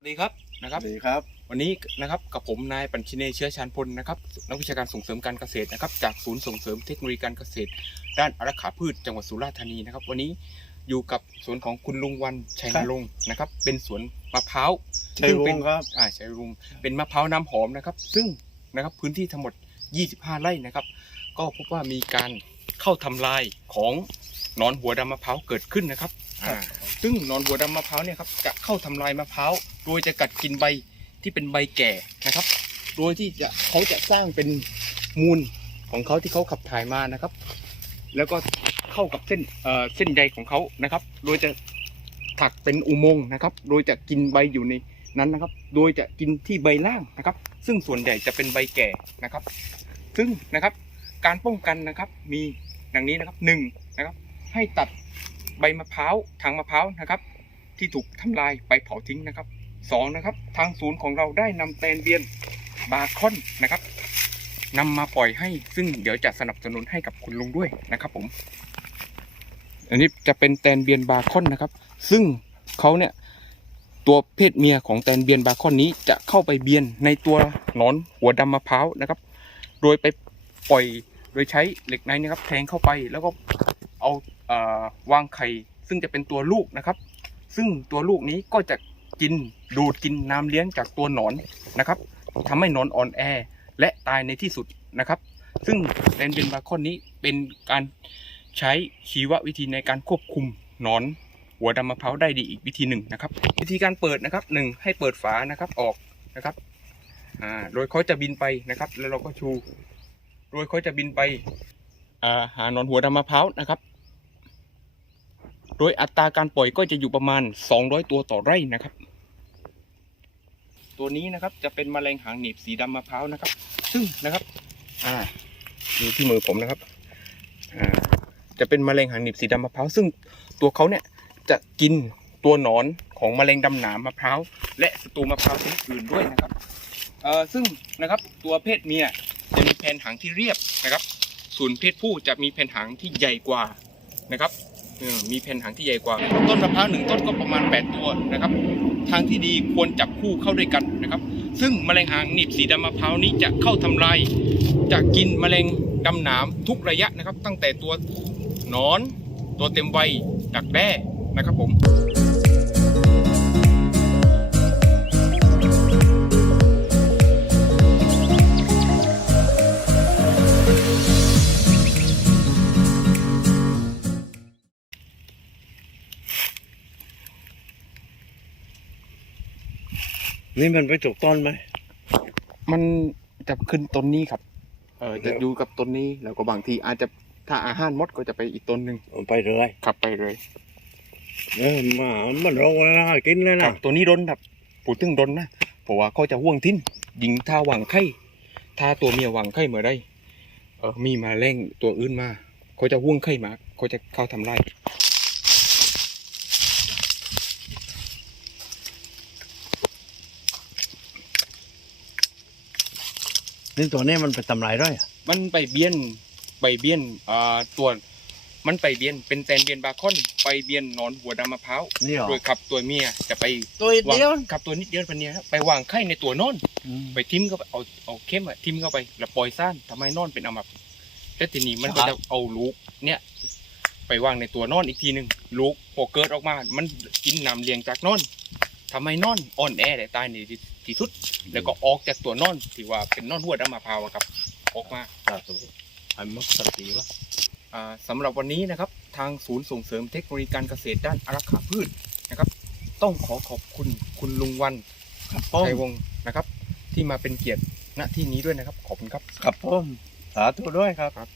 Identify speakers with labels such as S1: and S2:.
S1: สวัสดีครับนะครับ
S2: สวัสดีครับ
S1: วันนี้นะครับกับผมนายปัญชิเนเชื้อชานพลนะครับนักวิชาการส่งเสริมการเกษตรนะครับ จากศูนย์ส่งเสริมเทคโนโลยีการเกษตร ด้านอารักขาพืชจังหวัดสุราษฎร์ธานีนะครับ วันนี้อยู่กับสวนของคุณลุงวันชัยนรงค์นะครับ เป็นสวนมะพร้าว
S2: ชัยว
S1: ซึ่เป็
S2: ง
S1: น
S2: ศ์ครับ
S1: อ่าชัยรุงเป็นมะพร้าวน้ำหอมนะครับ ซึ่งนะครับพื้นที่ทั้งหมด 25 ไร่นะครับ ก็พบว่ามีการเข้าทำลายของหนอนหัวดำมะพร้าวเกิดขึ้นนะครับอ่า ซึ่งหนอนหัวดำมะพร้าวเนี่ยครับจะเข้าทำลายมะพร้าวโดยจะกัดกินใบที่เป็นใบแก่นะครับ โดยที่จะเขาจะสร้างเป็นมูลของเขาที่เขาขับถ่ายมานะครับ แล้วก็เข้ากับเส้นเอ่อเส้นใยของเขานะครับ โดยจะถักเป็นอุโมงค์นะครับ โดยจะกินใบอยู่ในนั้นนะครับ โดยจะกินที่ใบล่างนะครับ ซึ่งส่วนใหญ่จะเป็นใบแก่นะครับ ซึ่งนะครับการป้องกันนะครับมีดังนี้นะครับหนึ่งนะครับ ให้ตัด ใบมะพร้าวทางมะพร้าวนะครับ ที่ถูกทำลายไปเผาทิ้งนะครับสองนะครับทางศูนย์ของเราได้นำแตนเบียนบาคอนนะครับนำมาปล่อยให้ ซึ่งเดี๋ยวจะสนับสนุนให้กับคุณลุงด้วยนะครับผม อันนี้จะเป็นแตนเบียนบาคอนนะครับ ซึ่งเขาเนี่ยตัวเพศเมียของแตนเบียนบาคอนนี้จะเข้าไปเบียนในตัวหนอนหัวดำมะพร้าวนะครับ โดยไปปล่อยโดยใช้เหล็กไนนะครับแทงเข้าไปแล้วก็เอา วางไข่ซึ่งจะเป็นตัวลูกนะครับ ซึ่งตัวลูกนี้ก็จะกินดูดกินน้ำเลี้ยงจากตัวหนอนนะครับทำให้หนอนอ่อนแอและตายในที่สุดนะครับ ซึ่งแดนเบนบาคอนนี้เป็นการใช้ชีววิธีในการควบคุมหนอน หัวดำมะพร้าวได้ดีอีกวิธีหนึ่งนะครับ วิธีการเปิดนะครับหนึ่งให้เปิดฝานะครับออกนะครับอ่าโดยเขาจะบินไปนะครับ แล้วเราก็ชู โดยเขาจะบินไปอ่าหาหนอนหัวดำมะพร้าวนะครับ โดยอัตราการปล่อยก็จะอยู่ประมาณ 200 ตัวต่อไร่นะครับ ตัวนี้นะครับจะเป็นมแมลงหางหนีบสีดำมะพร้าวนะครับ ซึ่งนะครับอ่าดูที่มือผมนะครับอ่าจะเป็นมแมลงหางหนีบสีดำมะพร้าวซึ่งตัวเขาเนี่ยจะกินตัวหนอนของมแมลงดำหนามมะพร้าวและศัตรูมะพร้าวชนิดอื่นด้วยนะครับเอ่อซึ่งนะครับตัวเพศเมียจะมีแผ่นหางที่เรียบนะครับ ส่วนเพศผู้จะมีแผ่นหางที่ใหญ่กว่านะครับ มีแผ่นหางที่ใหญ่กว่า ต้นมะพร้าวหนึ่งต้นก็ประมาณ 8 ตัวนะครับ ทางที่ดีควรจับคู่เข้าด้วยกันนะครับ ซึ่งแมลงหางหนีบสีดำมะพร้าวนี้จะเข้าทำลายจะกินแมลงดำหนามทุกระยะนะครับ ตั้งแต่ตัวหนอน ตัวเต็มวัยดักแด้นะครับผม
S2: นี่มันไปถูกต้นไหม
S1: มันจะขึ้นต้นนี้ครับ เออจะอยู่กับต้นนี้แล้วก็บางทีอาจจะถ้าอาหารหมดก็จะไปอีกต้นหนึ่ง
S2: มันไปเลย
S1: ขับไปเลย
S2: เออมามันเราเวลากินเลย
S1: ครั
S2: นะ
S1: บตัวนี้ดนครับปูดตึงดนนะเพราะว่าเขาจะห่วงทิ้นยิงท่าหวังไข่ถ้าตัวเมียหวังไข่เมื่อใดเออมีมาเร่งตัวอื่นมาเขาจะห่วงไข่มาเขาจะเข้าทำลา
S2: นี่ตัวนี้มันไปทำลายด้วยอะ
S1: มันไปเบี้ยนไปเบี้ยนอ่าตัวมันไปเบี้ยนเป็นแตนเบียนบาคอนไปเบี้ยนหนอนหัวดำมะพร้าว
S2: นี่เหรอ
S1: โดยขับตัวเมียจะไป
S2: ตัว
S1: วาง
S2: เดียว
S1: ขับตัวนิดเดียวพันเนี้ยครับไปวางไข่ในตัวนอนไปทิมเข้าไปเอาเอาเข้มอะทิมเข้าไปแล้วปล่อยซ่านทำให้นอนเป็นอมับแต่ทีนี้มันก็จะเอาลูกเนี่ยไปวางในตัวนอนอีกทีหนึ่งลูกพอเกิดออกมา มันกินน้ำเลี้ยงจากนอน ทำให้นอนอ่อนแอแต่ตายในที่สุด แล้วก็ออกจากตัวนอนที่ว่าเป็นนอนหัวดำมะพร้าวอะครับ ออกมา
S2: ครับผมอันมักสติวะ
S1: อ่าสำหรับวันนี้นะครับ ทางศูนย์ส่งเสริมเทคโนโลยีการเกษตรด้านอารักขาพืชนะครับ ต้องขอขอบคุณคุณลุงวัน
S2: ครับผม
S1: ชัยวงศ์นะครับ ที่มาเป็นเกียรติณที่นี้ด้วยนะครับ ขอบคุณครับ
S2: ครับผมสาธุด้วยครับ
S1: ครับ